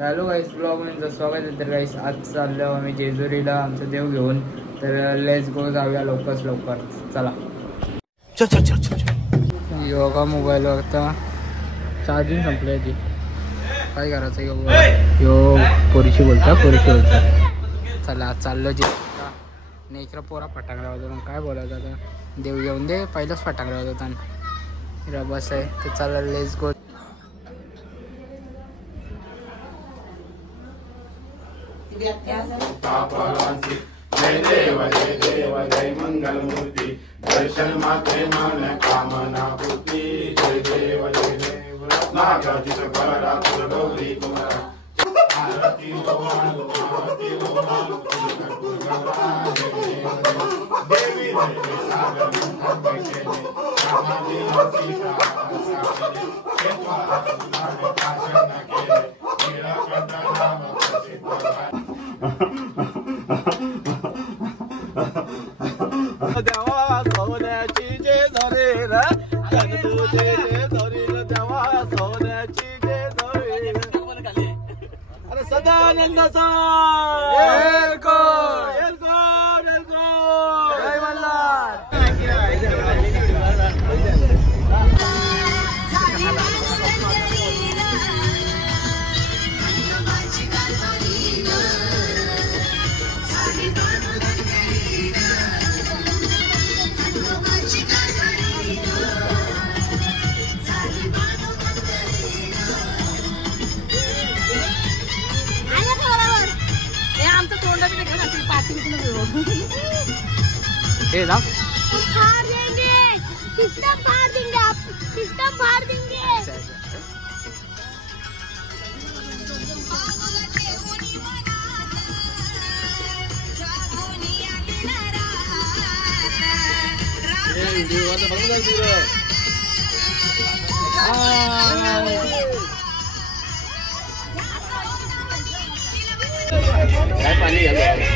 Hello गाईस, ब्लॉगमध्ये स्वागत आहे. तर गाईस आज चाललो आम्ही जेजुरीला आमचं देव घेऊन. तर लेट्स गो, जाऊया लवकर. चला चल चल चल चल. योगा मोबाईल आता चार्जिंग संपली ती. काय करायचं योगा? यो पोरीशी बोलता. चला चाललो जे नेचर पोरा फटाकडा होता. काय बोलायचं आता, देव घेऊन दे पहिलाच फटाकडा होता बस आहे. तर चला लेट्स गो. जय देव जय मंगलमूर्ती, दर्शन मात्रे मान कामना पूर्ती. जय देव नागाची सकला गौरी कुमार आरती देवी देवा सोन्याची जे धरेल गण तुझे जे धरेल, देवा सोन्याची जे धरेल. अरे सदानंदाचा जय मल्हार. हे ना फाड़ देंगे, सिस्टम फाड़ देंगे, आप सिस्टम फाड़ देंगे. काय पाणी घालू?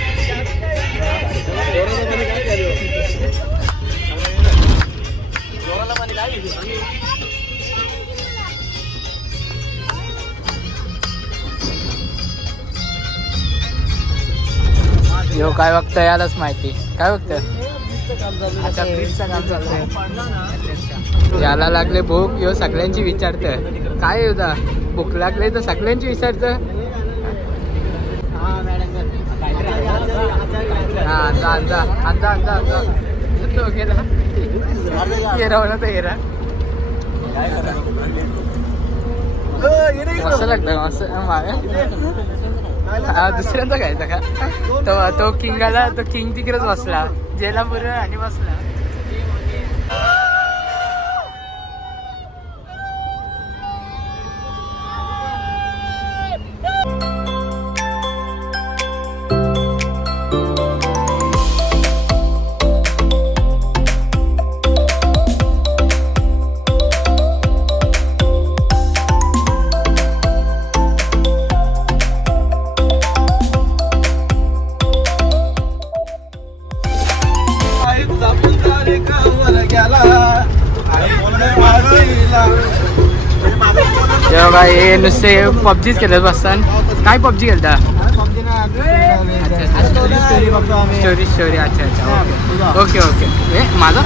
यो काय बघतोय यालाच माहिती. काय बघतोय? अच्छा, ब्रिजचं काम चाललंय. याला लागले भूक, यो सगळ्यांची विचारतोय. काय होता भूक लागले तर सगळ्यांची विचारतोय. तो गेला हिरावला तर हिरा. मस्त लागतं दुसऱ्यांचा खायचा का? तो किंगाला, तो किंग तिकडेच बसला जेलापूर आणि बसला. जेव्हा हे नुसते पबजीच खेळत बसतात. काय पबजी खेळता? स्टोरी. अच्छा ओके. माझा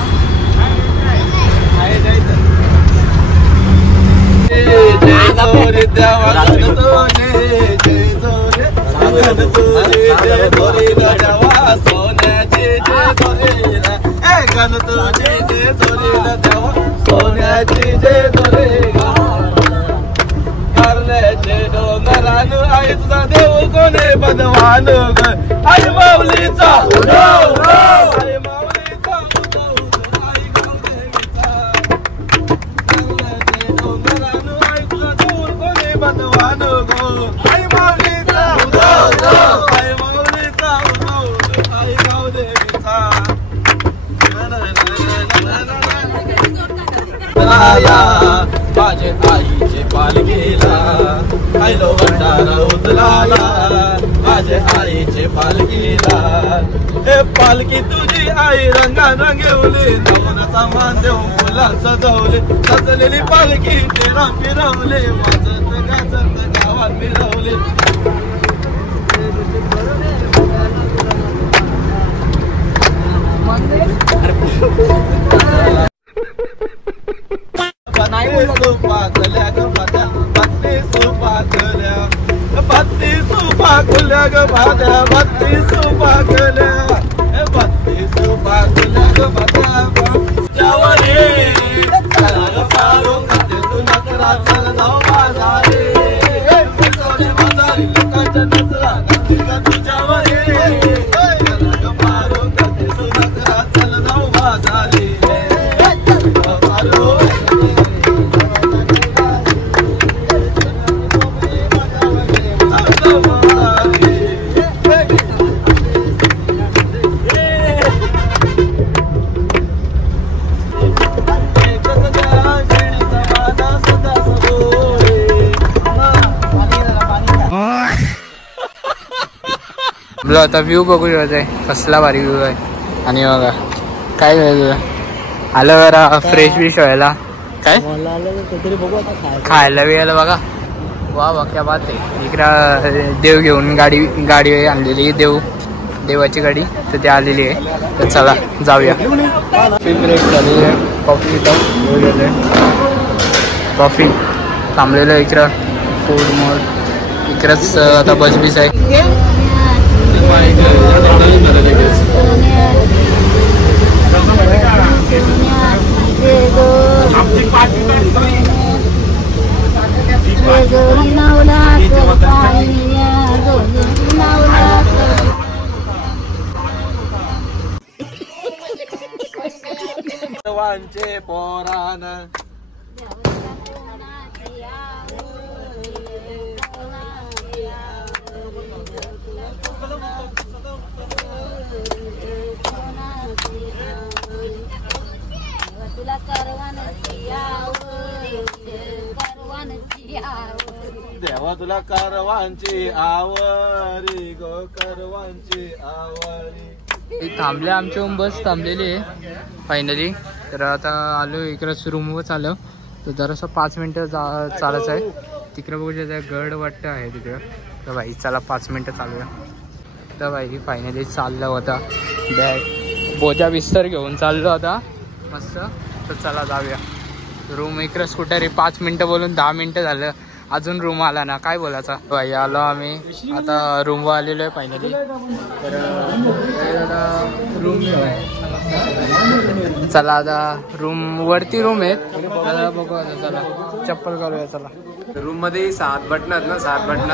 आई तुझा देव कोणे बदवान ग, आई माऊलीचा आई माऊलीचा आई गावदेवीचा. आई तुझा देव कोणे बदवान ग, आई माऊलीचा आई माऊलीचा आई गावदेवीचा. माझे आईचे पालखीला आयलो भंडारा उतलाला, माझे आईचे पालखीला. हे पालखी तुझी आई रंगान रंगवली, नवनाचा मान देऊन फुलांचं सजवले. सजलेली पालखी फेरा फिरवले, माझं गाजत गावात मान मिळवले पाकल्या ग भाज्या 32 पाकल्या 32 पाकल्या ग भाज्या पारो खाते तू नकरा चल जाऊ बाजारे लोकांच्या नजरा तुझ्यावर पारो खाते तू नकरा चल जाऊ बाजारे आता व्ह्यू बघू शकत कसला भारी व्ह्यू आहे. आणि बघा काय आलं जरा फ्रेश बिश व्हायला काय खायला बियायला बघा. वा वा क्या बात आहे. इकडं देव घेऊन गाडी आणलेली देवाची गाडी तर ती आलेली आहे. तर चला जाऊया. ब्रेक झालेली आहे. कॉफी थांबलेलं इकडं फूड मॉल इकडंच आता बस बीस आहे. सर्वांचे पोरान देवा तुला करवांची आवरी गो करवांची आवरी. थांबले आमच्या बस थांबलेली आहे फायनली. तर आता आलो इकडं रूमवर आलो तर जरासं 5 मिनटं चालायचं आहे. तिकडं बघू शकता गड वाटतं आहे तिकडं. तर भाई चला 5 मिनटं चालूया. तर भाई फायनली चाललं होता बॅग बोजा बिस्तर घेऊन चाललो होता मस्त. तर चला जाऊया. रूम इकडं स्कूटर आहे. 5 मिनटं बोलून 10 मिनटं झालं अजून रूम आला ना काय बोलायचा. भाई आलो आम्ही आता रूमवर आलेलो आहे फायनली. तर रूम चला आता रूम वरती रूम आहेत. चला बघू आता चला चप्पल घालूया चला. रूम मध्ये 7 बटन आहेत ना 7 बटन.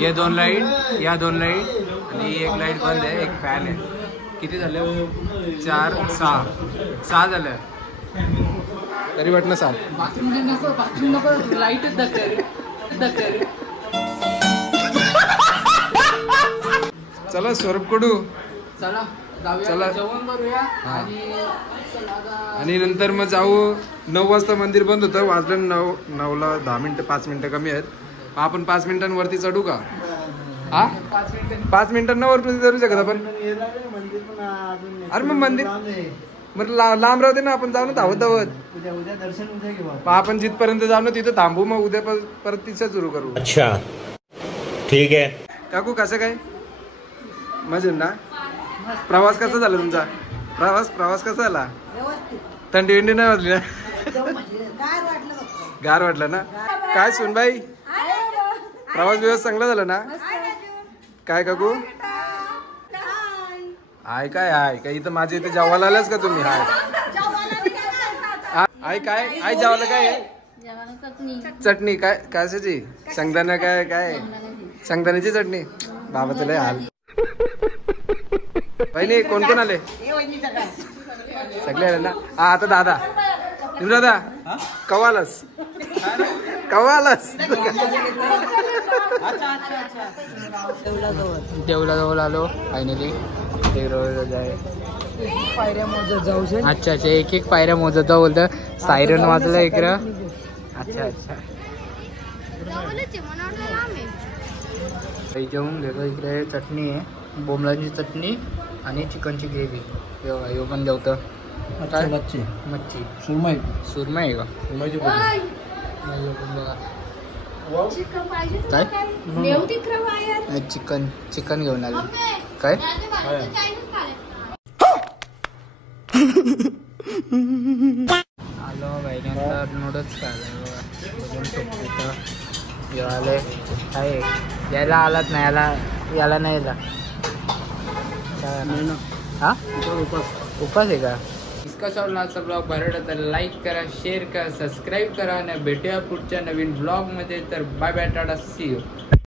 हे 2 लाईट या 2 लाईट आणि एक लाईट बंद आहे एक फॅन आहे. किती झाले 4 6 झालं तरी बटन 7. लाईट चला स्वरूप कडू चला चला. जेवण करूया आणि नंतर मग जाऊ. 9 वाजता मंदिर बंद होतं. वाजलं 9ला 10 मिनिटं 5 मिनिटं कमी आहेत. आपण 5 मिनिटांवरती चढू का? हा 5 मिनिटांना वरती चढू शकत आपण. अरे मग मंदिर मग लांब राहते ना. आपण जाऊ ना धावत उद्या दर्शन उद्या घेऊ आपण जिथपर्यंत जाऊ ना तिथं थांबू. मग उद्या परत तिथं सुरू करू. अच्छा ठीक आहे. काकू कसं काय मजेत ना? प्रवास कसा झाला तुमचा? प्रवास कसा झाला? थंडी विंडी नाही वाजली ना? गार वाटलं ना? काय सुनबाई प्रवास दिवस चांगला झाला ना? काय काकू आय काय इथं माझ्या इथे जेवायला आलास का तुम्ही? आय काय आई जेवायला काय आहे? चटणी काय कशाची? शेंगदाणा काय शेंगदाण्याची चटणी. बाबा तुला हाल. बहिणी कोण कोण आले? सगळे आले ना. हा आता दादा दादा कवालस देवला आलो फायनली. अच्छा एक पायऱ्या मोजत जाऊ बोलतं. सायरन वाजलं इकडं. अच्छा जेवून घेतो. इकडे चटणी आहे बोंबलाची चटणी आणि चिकनची ग्रेव्ही. यो पण जेवतं. मच्छी सुरमई आहे का? बघा चिकन पाहिजे काय? तुला काय? देव तिकडं बाहेर. चिकन घेऊन आलो काय आलो बहिणीनंतर नूडल्स खाल्लं बघा बघून शकतो आले आहे याला आलाच नाही याला नाही याला हा उपास आहे का इसका सवाल आजचा ब्लॉग बरं तर लाईक करा शेअर करा सबस्क्राईब करा आणि भेटूया पुढच्या नवीन ब्लॉग मध्ये तर bye bye tata see you